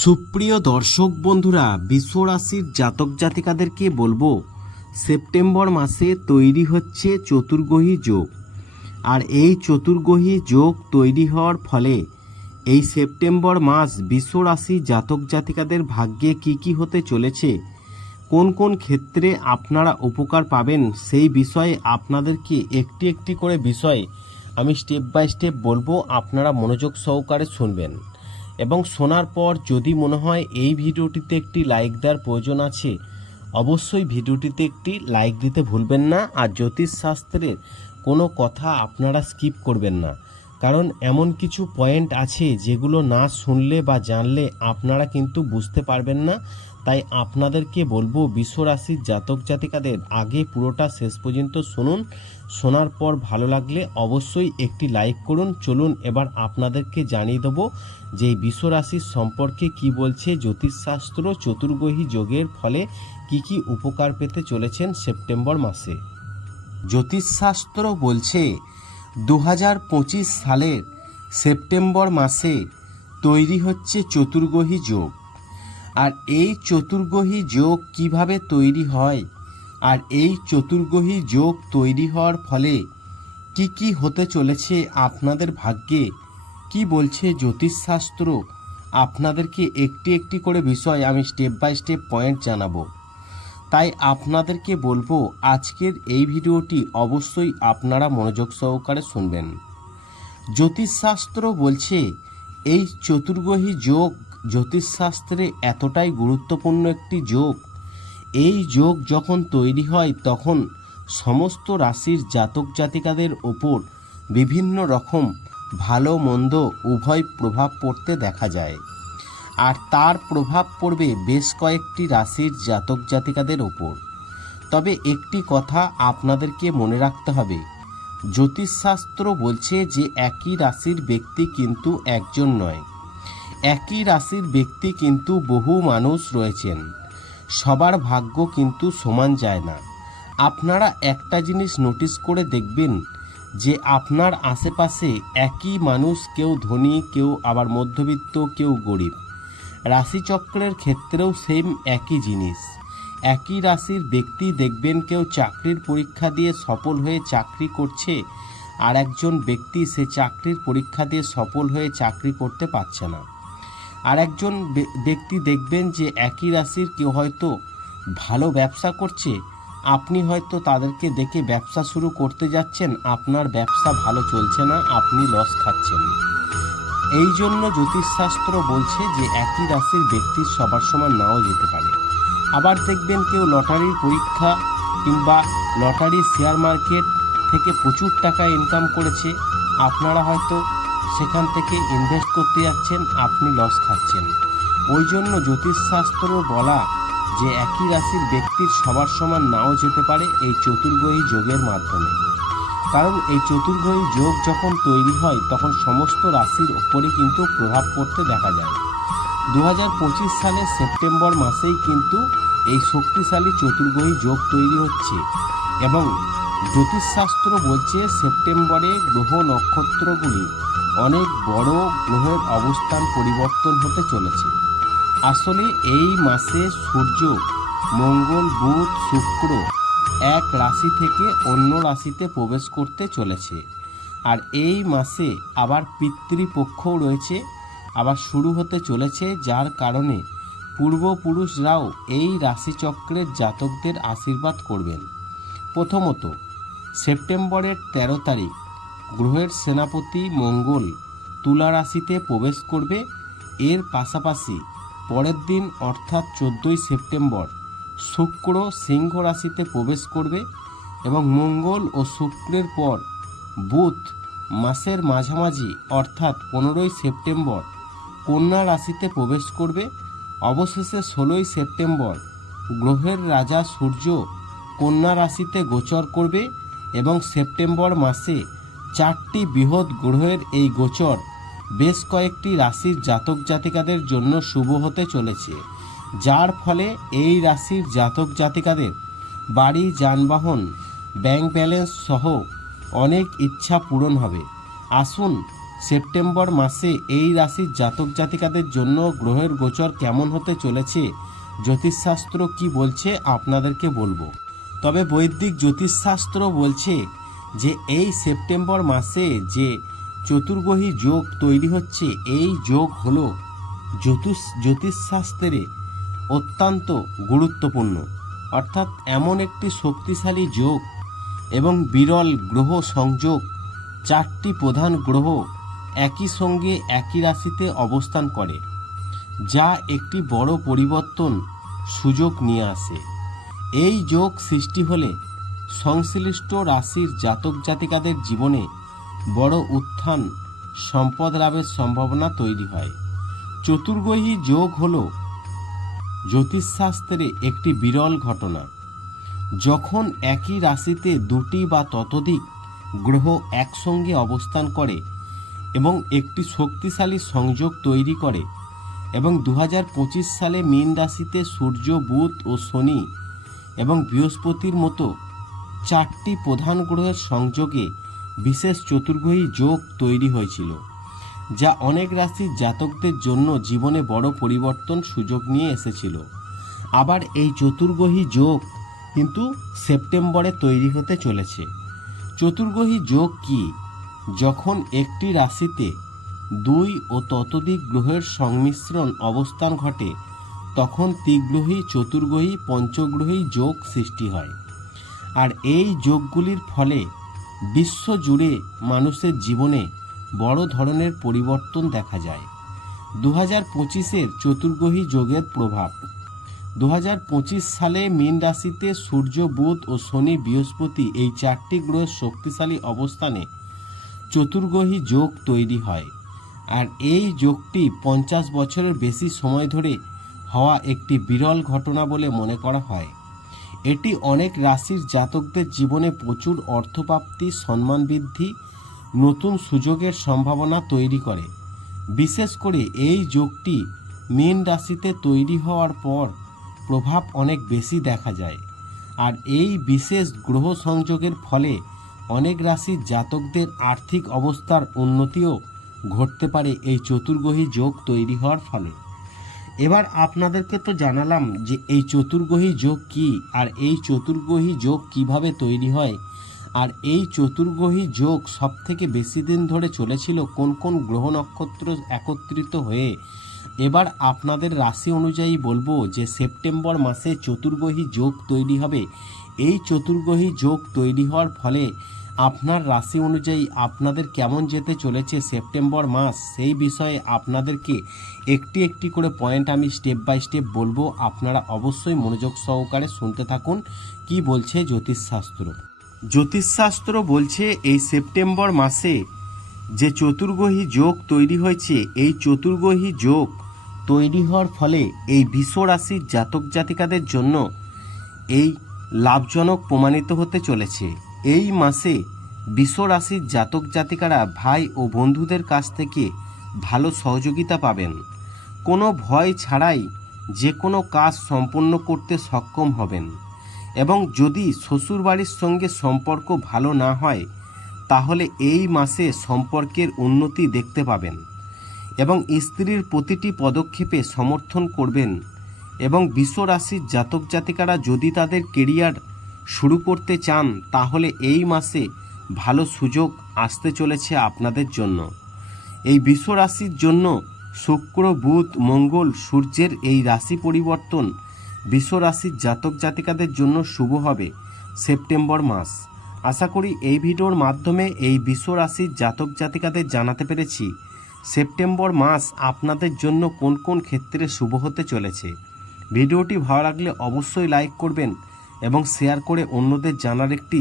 সুপ্রিয় দর্শক বন্ধুরা বিশ্বরাশির জাতক জাতিকাদেরকে বলব, সেপ্টেম্বর মাসে তৈরি হচ্ছে চতুর্গ্রহী যোগ। আর এই চতুর্গ্রহী যোগ তৈরি হওয়ার ফলে এই সেপ্টেম্বর মাস বিশ্বরাশি জাতক জাতিকাদের ভাগ্যে কি কি হতে চলেছে, কোন কোন ক্ষেত্রে আপনারা উপকার পাবেন সেই বিষয়ে আপনাদেরকে একটি একটি করে বিষয় আমি স্টেপ বাই স্টেপ বলব, আপনারা মনোযোগ সহকারে শুনবেন। এবং শোনার পর যদি মনে হয় এই ভিডিওটিতে একটি লাইক দেওয়ার প্রয়োজন আছে, অবশ্যই ভিডিওটিতে একটি লাইক দিতে ভুলবেন না আর জ্যোতিষশাস্ত্রের কোনো কথা আপনারা স্কিপ করবেন না। কারণ এমন কিছু পয়েন্ট আছে যেগুলো না শুনলে বা জানলে আপনারা কিন্তু বুঝতে পারবেন না তাই আপনাদেরকে বলব বিশ্বরাশির জাতক জাতিকাদের আগে পুরোটা শেষ পর্যন্ত শুনুন। শোনার পর ভালো লাগলে অবশ্যই একটি লাইক করুন। চলুন এবার আপনাদেরকে জানিয়ে দেবো যে বিশ্বরাশির সম্পর্কে কি বলছে জ্যোতিষশাস্ত্র চতুর্গ্রহী যোগের ফলে কি কি উপকার পেতে চলেছেন সেপ্টেম্বর মাসে। জ্যোতিষশাস্ত্র বলছে দু হাজার পঁচিশ সালের সেপ্টেম্বর মাসে তৈরি হচ্ছে চতুর্গ্রহী যোগ। আর এই চতুর্গ্রহী যোগ কীভাবে তৈরি হয়? আর এই চতুর্গ্রহী যোগ তৈরি হওয়ার ফলে কি কি হতে চলেছে আপনাদের ভাগ্যে? কি বলছে জ্যোতিষশাস্ত্র? আপনাদেরকে একটি একটি করে বিষয় আমি স্টেপ বাই স্টেপ পয়েন্ট জানাব। তাই আপনাদেরকে বলব, আজকের এই ভিডিওটি অবশ্যই আপনারা মনোযোগ সহকারে শুনবেন। জ্যোতিষশাস্ত্র বলছে, এই চতুর্গ্রহী যোগ জ্যোতিষশাস্ত্রে এতটাই গুরুত্বপূর্ণ একটি যোগ, এই যোগ যখন তৈরি হয় তখন সমস্ত রাশির জাতক জাতিকাদের ওপর বিভিন্ন রকম ভালো মন্দ উভয় প্রভাব পড়তে দেখা যায়। আর তার প্রভাব পড়বে বেশ কয়েকটি রাশির জাতক জাতিকাদের ওপর। তবে একটি কথা আপনাদেরকে মনে রাখতে হবে, জ্যোতিষশাস্ত্র বলছে যে একই রাশির ব্যক্তি কিন্তু একজন নয়। একই রাশির ব্যক্তি কিন্তু বহু মানুষ রয়েছেন। সবার ভাগ্য কিন্তু সমান যায় না। আপনারা একটা জিনিস নোটিস করে দেখবেন যে আপনার আশেপাশে একই মানুষ কেউ ধনী, কেউ আবার মধ্যবিত্ত, কেউ গরিব। রাশিচক্রের ক্ষেত্রেও সেম একই জিনিস। একই রাশির ব্যক্তি দেখবেন কেউ চাকরির পরীক্ষা দিয়ে সফল হয়ে চাকরি করছে আর একজন ব্যক্তি সে চাকরির পরীক্ষা দিয়ে সফল হয়ে চাকরি করতে পারছে না। আর একজন ব্যক্তি দেখবেন যে একই রাশির কেউ হয়তো ভালো ব্যবসা করছে, আপনি হয়তো তাদেরকে দেখে ব্যবসা শুরু করতে যাচ্ছেন, আপনার ব্যবসা ভালো চলছে না, আপনি লস খাচ্ছেন। এই জন্য জ্যোতিষশাস্ত্র বলছে যে একই রাশির ব্যক্তির সবার সমান নাও যেতে পারে। আবার দেখবেন কেউ লটারির পরীক্ষা কিংবা লটারির শেয়ার মার্কেট থেকে প্রচুর টাকা ইনকাম করেছে, আপনারা হয়তো সেখান থেকে ইনভেস্ট করতে যাচ্ছেন, আপনি লস খাচ্ছেন। ওই জন্য জ্যোতিষশাস্ত্র বলা যে একই রাশির ব্যক্তির সবার সমান নাও যেতে পারে এই চতুর্গ্রহী যোগের মাধ্যমে। কারণ এই চতুর্গ্রহী যোগ যখন তৈরি হয়, তখন সমস্ত রাশির ওপরে কিন্তু প্রভাব পড়তে দেখা যায়। দু হাজার পঁচিশ সালের সেপ্টেম্বর মাসেই কিন্তু এই শক্তিশালী চতুর্গ্রহী যোগ তৈরি হচ্ছে এবং জ্যোতিষশাস্ত্র বলছে সেপ্টেম্বরে গ্রহ নক্ষত্রগুলি অনেক বড় গ্রহের অবস্থান পরিবর্তন হতে চলেছে। আসলে এই মাসে সূর্য, মঙ্গল, বুধ, শুক্র এক রাশি থেকে অন্য রাশিতে প্রবেশ করতে চলেছে। আর এই মাসে আবার পিতৃপক্ষও রয়েছে, আবার শুরু হতে চলেছে, যার কারণে পূর্বপুরুষরাও এই রাশিচক্রের জাতকদের আশীর্বাদ করবেন। প্রথমত, সেপ্টেম্বরের তেরো তারিখ গ্রহের সেনাপতি মঙ্গল তুলা রাশিতে প্রবেশ করবে। এর পাশাপাশি পরের দিন অর্থাৎ চোদ্দোই সেপ্টেম্বর শুক্র সিংহ রাশিতে প্রবেশ করবে এবং মঙ্গল ও শুক্রের পর বুধ মাসের মাঝামাঝি অর্থাৎ পনেরোই সেপ্টেম্বর কন্যা রাশিতে প্রবেশ করবে। অবশেষে ষোলোই সেপ্টেম্বর গ্রহের রাজা সূর্য কন্যা রাশিতে গোচর করবে এবং সেপ্টেম্বর মাসে চারটি বৃহৎ গ্রহের এই গোচর বেশ কয়েকটি রাশির জাতক জাতিকাদের জন্য শুভ হতে চলেছে, যার ফলে এই রাশির জাতক জাতিকাদের বাড়ি, যানবাহন, ব্যাংক ব্যালেন্স সহ অনেক ইচ্ছা পূরণ হবে। আসুন, সেপ্টেম্বর মাসে এই রাশির জাতক জাতিকাদের জন্য গ্রহের গোচর কেমন হতে চলেছে, জ্যোতিষশাস্ত্র কি বলছে আপনাদেরকে বলব। তবে বৈদিক জ্যোতিষশাস্ত্র বলছে যে এই সেপ্টেম্বর মাসে যে চতুর্গ্রহী যোগ তৈরি হচ্ছে, এই যোগ হল জ্যোতিষ, জ্যোতিষশাস্ত্রে অত্যন্ত গুরুত্বপূর্ণ। অর্থাৎ এমন একটি শক্তিশালী যোগ এবং বিরল গ্রহ সংযোগ, চারটি প্রধান গ্রহ একই সঙ্গে একই রাশিতে অবস্থান করে, যা একটি বড় পরিবর্তন সুযোগ নিয়ে আসে। এই যোগ সৃষ্টি হলে সংশ্লিষ্ট রাশির জাতক জাতিকাদের জীবনে বড় উত্থান, সম্পদ লাভের সম্ভাবনা তৈরি হয়। চতুর্গ্রহী যোগ হল জ্যোতিষশাস্ত্রে একটি বিরল ঘটনা। যখন একই রাশিতে দুটি বা ততোধিক গ্রহ একসঙ্গে অবস্থান করে এবং একটি শক্তিশালী সংযোগ তৈরি করে এবং দু হাজার পঁচিশ সালে মীন রাশিতে সূর্য, বুধ ও শনি এবং বৃহস্পতির মতো চারটি প্রধান গ্রহের সংযোগে বিশেষ চতুর্গ্রহী যোগ তৈরি হয়েছিল, যা অনেক রাশির জাতকদের জন্য জীবনে বড় পরিবর্তন সুযোগ নিয়ে এসেছিল। আবার এই চতুর্গ্রহী যোগ কিন্তু সেপ্টেম্বরে তৈরি হতে চলেছে। চতুর্গ্রহী যোগ কি? যখন একটি রাশিতে দুই ও ততোধিক গ্রহের সংমিশ্রণ অবস্থান ঘটে, তখন ত্রিগ্রহী, চতুর্গ্রহী, পঞ্চগ্রহী যোগ সৃষ্টি হয়। আর এই যোগগুলির ফলে বিশ্ব জুড়ে মানুষের জীবনে বড় ধরনের পরিবর্তন দেখা যায়। দু হাজার পঁচিশের চতুর্গ্রহী যোগের প্রভাব। দু হাজার পঁচিশ সালে মীন রাশিতে সূর্য, বুধ ও শনি বৃহস্পতি এই চারটি গ্রহের শক্তিশালী অবস্থানে চতুর্গ্রহী যোগ তৈরি হয়। আর এই যোগটি পঞ্চাশ বছরের বেশি সময় ধরে হওয়া একটি বিরল ঘটনা বলে মনে করা হয়। এটি অনেক রাশির জাতকদের জীবনে প্রচুর অর্থপ্রাপ্তি, সম্মান বৃদ্ধি, নতুন সুযোগের সম্ভাবনা তৈরি করে। বিশেষ করে এই যোগটি মীন রাশিতে তৈরি হওয়ার পর প্রভাব অনেক বেশি দেখা যায়। আর এই বিশেষ গ্রহ সংযোগের ফলে অনেক রাশির জাতকদের আর্থিক অবস্থার উন্নতিও ঘটতে পারে এই চতুর্গ্রহী যোগ তৈরি হওয়ার ফলে। এবার আপনাদেরকে তো জানালাম যে এই চতুর্গ্রহী যোগ কি, আর এই চতুর্গ্রহী যোগ কীভাবে তৈরি হয়, আর এই চতুর্গ্রহী যোগ সব থেকে বেশি দিন ধরে চলেছিল কোন কোন গ্রহ নক্ষত্র একত্রিত হয়ে? এবার আপনাদের রাশি অনুযায়ী বলব যে সেপ্টেম্বর মাসে চতুর্গ্রহী যোগ তৈরি হবে। এই চতুর্গ্রহী যোগ তৈরি হওয়ার ফলে আপনার রাশি অনুযায়ী আপনাদের কেমন যেতে চলেছে সেপ্টেম্বর মাস, সেই বিষয়ে আপনাদেরকে একটি একটি করে পয়েন্ট আমি স্টেপ বাই স্টেপ বলব। আপনারা অবশ্যই মনোযোগ সহকারে শুনতে থাকুন। কি বলছে জ্যোতিষশাস্ত্র? জ্যোতিষশাস্ত্র বলছে, এই সেপ্টেম্বর মাসে যে চতুর্গ্রহী যোগ তৈরি হয়েছে, এই চতুর্গ্রহী যোগ তৈরি হওয়ার ফলে এই বিশ্ব রাশির জাতক জাতিকাদের জন্য এই লাভজনক প্রমাণিত হতে চলেছে। এই মাসে বিশ্ব রাশির জাতক জাতিকারা ভাই ও বন্ধুদের কাছ থেকে ভালো সহযোগিতা পাবেন। কোনো ভয় ছাড়াই যে কোনো কাজ সম্পন্ন করতে সক্ষম হবেন এবং যদি শ্বশুরবাড়ির সঙ্গে সম্পর্ক ভালো না হয়, তাহলে এই মাসে সম্পর্কের উন্নতি দেখতে পাবেন এবং স্ত্রীর প্রতিটি পদক্ষেপে সমর্থন করবেন এবং বিশ্ব রাশির জাতক জাতিকারা যদি তাদের কেরিয়ার শুরু করতে চান, তাহলে এই মাসে ভালো সুযোগ আসতে চলেছে আপনাদের জন্য। এই বিশ্ব রাশির জন্য শুক্র, বুধ, মঙ্গল, সূর্যের এই রাশি পরিবর্তন বিশ্ব রাশির জাতক জাতিকাদের জন্য শুভ হবে সেপ্টেম্বর মাস। আশা করি এই ভিডিওর মাধ্যমে এই বিশ্ব রাশির জাতক জাতিকাদের জানাতে পেরেছি, সেপ্টেম্বর মাস আপনাদের জন্য কোন কোন ক্ষেত্রে শুভ হতে চলেছে। ভিডিওটি ভালো লাগলে অবশ্যই লাইক করবেন এবং শেয়ার করে অন্যদের জানার একটি